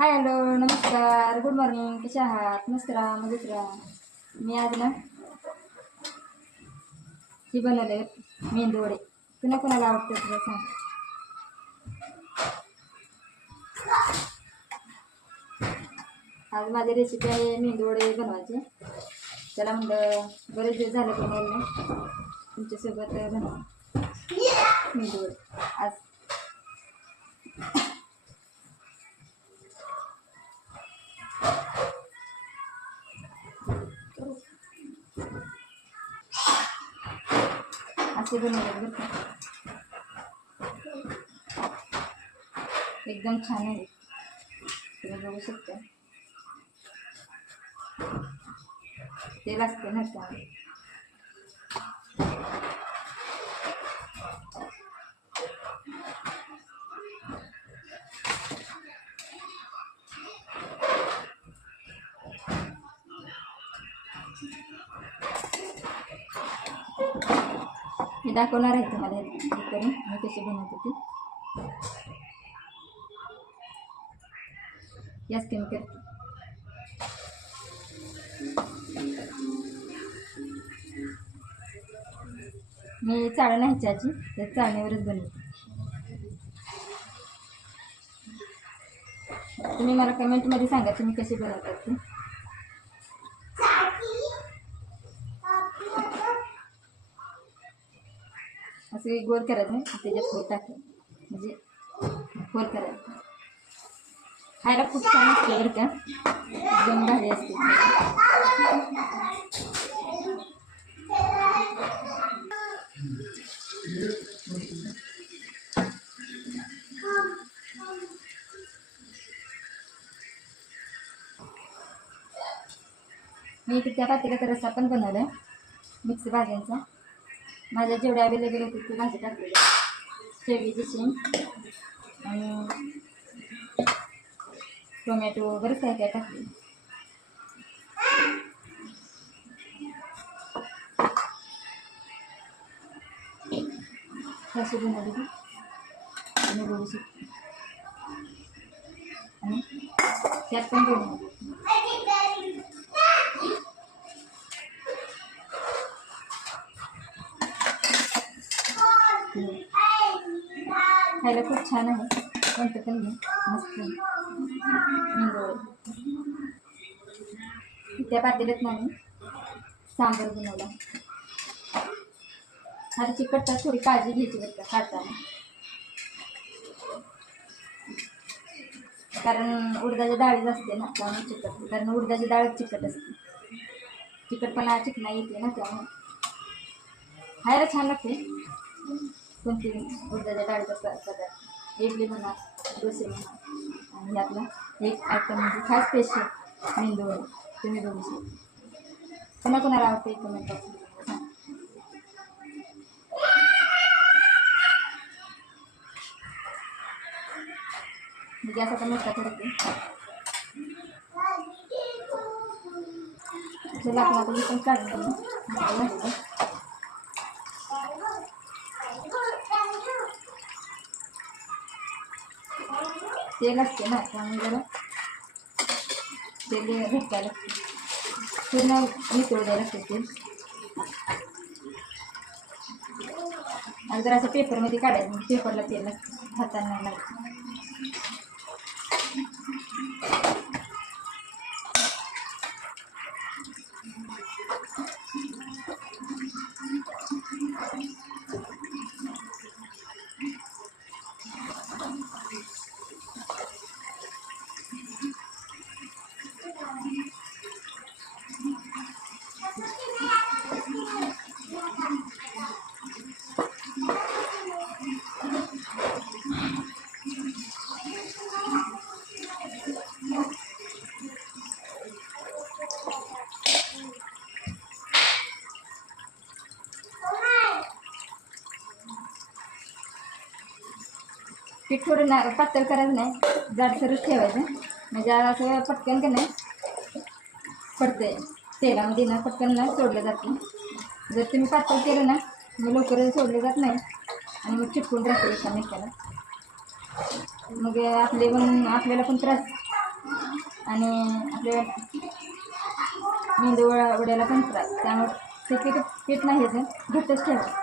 हाय hello नमस्कार. Good morning कसे आहात? मस्त राहा मजेत राहा. मी आज ना ही बनवले मेंदू वडे पुन्हा कोणाला आवडतं तुला सांग. आज माझी रेसिपी आहे मेंदू वडे बनवायचे. त्याला म्हणलं बरेच दिवस झाले पण तुमच्यासोबत बनवा. मेंदू वडे आज असे बनवले बरं का एकदम छान आहे तुम्ही बघू शकता तेल असते ना त्यामुळे मी दाखवणार आहे तुम्हाला. हे करून मी कशी बनवते ती. याच कमी करते मी चाळण नाही आजी तर चाळणीवरच बनवते. तुम्ही मला कमेंटमध्ये सांगा तुम्ही कशी बनवतात ते. असे गोल करायचं त्याच्यात होल टाकलं म्हणजे गोल करायचं खायला खूप छान असते बरं का. एकदम भारी असते. मी इथे त्या तर रस्सा पण बनवला आहे मिक्स भाज्यांचा. माझ्या जेवढे अवेलेबल होते ते भाजी टाकलेली शेवगीची शेंग आणि टोमॅटो वगैरे काय काय टाकले सासू बनवली आणि बघू आणि त्यात पण बनवली खायला खूप छान आहे. कोणतं पण घ्या मस्त. त्या पातेल्यात नाही सांबर बनवला. आता चिकटता थोडी काळजी घ्यायची बरं का कारण उडदाच्या डाळीच असते ना त्यामुळे चिकट. कारण उडदाची डाळच चिकट असते. चिकटपणा चिकना येते ना त्यामुळे. खायला छान लागते कोणती उडदाच्या डाळीचा पदार्थ. इडली म्हणा डोसे म्हणा. आणि यातला एक आयटम म्हणजे खास स्पेशल मेंदू तुम्ही बघू शकता. कोणा कोणाला आवडते कमेंट बॉक्स गॅस आता मोठा करते चला आपण आपण काढून तेल असते ना त्यामुळे जरा तेल भेटायला लागते पूर्ण नितळू द्यायला लागते तेल आणि जर असं पेपरमध्ये काढायचं पेपरला तेल लागतं हातांना पीठ थोडं ना पातळ करायचं नाही. जाडसरच ठेवायचं. म्हणजे असं पटकन का नाही? पडते तेलामध्ये ना पटकन ना सोडलं जाते जर तुम्ही पातळ केलं ना मग लवकर सोडलं जात नाही. आणि मग चिटकून राहते एकामेकाला मग आपले पण आपल्याला पण त्रास. आणि आपल्या मेंदू वड्याला पण त्रास. त्यामुळे ते पीठ पीठ नाही घट्टच ठेवा.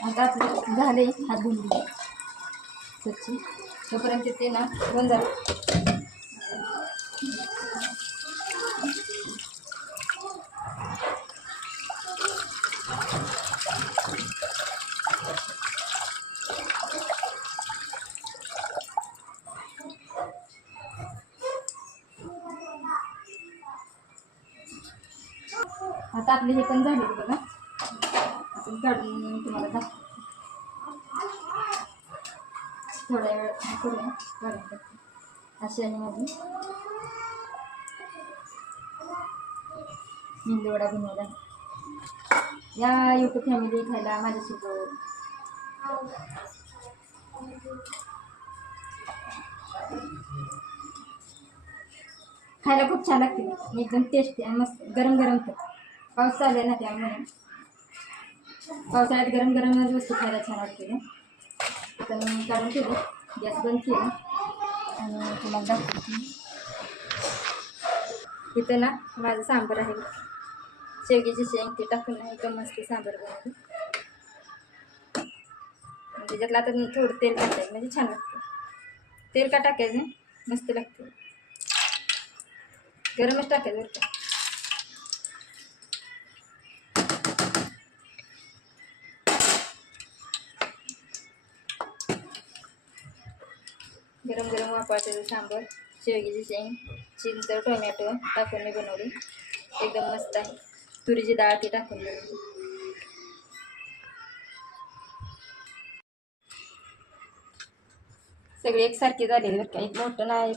आता आपलं झाले हात धुवून घे स्वच्छ तोपर्यंत ते ना बंद झालं. आता आपले हे पण झाले बघा. काढून तुम्हाला दाखवतो थोड्या वेळ करूया काढून टाकू अशी आहे माझी मेंदूवडा बनवला या यूट्यूब फॅमिली खायला माझ्यासोबत खायला खूप छान लागते. एकदम टेस्टी आणि मस्त. गरम गरम तर. पाऊस चालू ना त्यामुळे. पावसाळ्यात गरम गरम वस्तू खायला छान वाटते ना. तर मी काढून ठेवलं. गॅस बंद केला. आणि तुम्हाला दाखवते. इथं ना माझं सांबार आहे. शेवगीची शेंग ते टाकून ना एकदम मस्त सांबार बनवलं त्याच्यातलं आता थोडं तेल टाकायचं म्हणजे छान लागतं. तेल का टाकायचं? मस्त लागतं. गरमच टाकायचं वापरायचं सांबर, शेवग्याची शेंग चिंच टोमॅटो टाकून मी बनवली. एकदम मस्त आहे. तुरीची डाळ ती टाकून बनवली. सगळे एकसारखे झाले बरं एक मोठं नाही,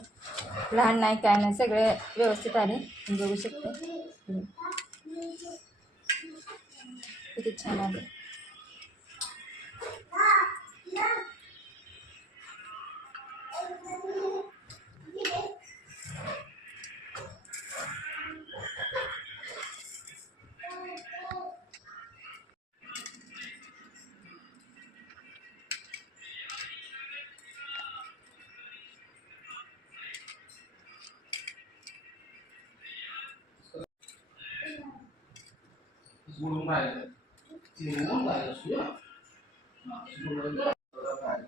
लहान नाही, काय नाही. सगळे व्यवस्थित आले बघू शकता. किती छान आले Gulung baik. Gulung baik sudah. Nah, sebelum itu berapa?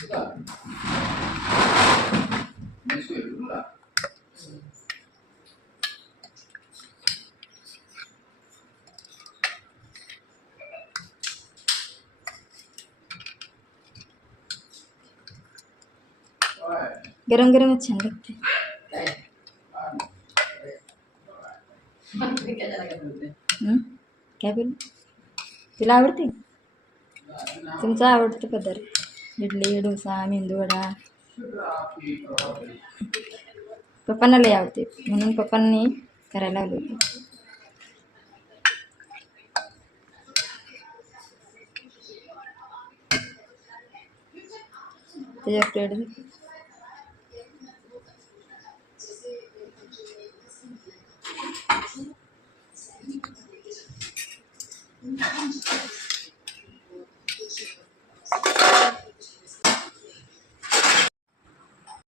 Kita. Ini sudah dulu lah. Garang-garang aja, enggak. काय बोल तुला आवडते तुमचं आवडतं पदार्थ इडली डोसा मेंदूवडा पप्पांना लय आवडते म्हणून पप्पांनी करायला लावलं होतं त्याच्या प्लेट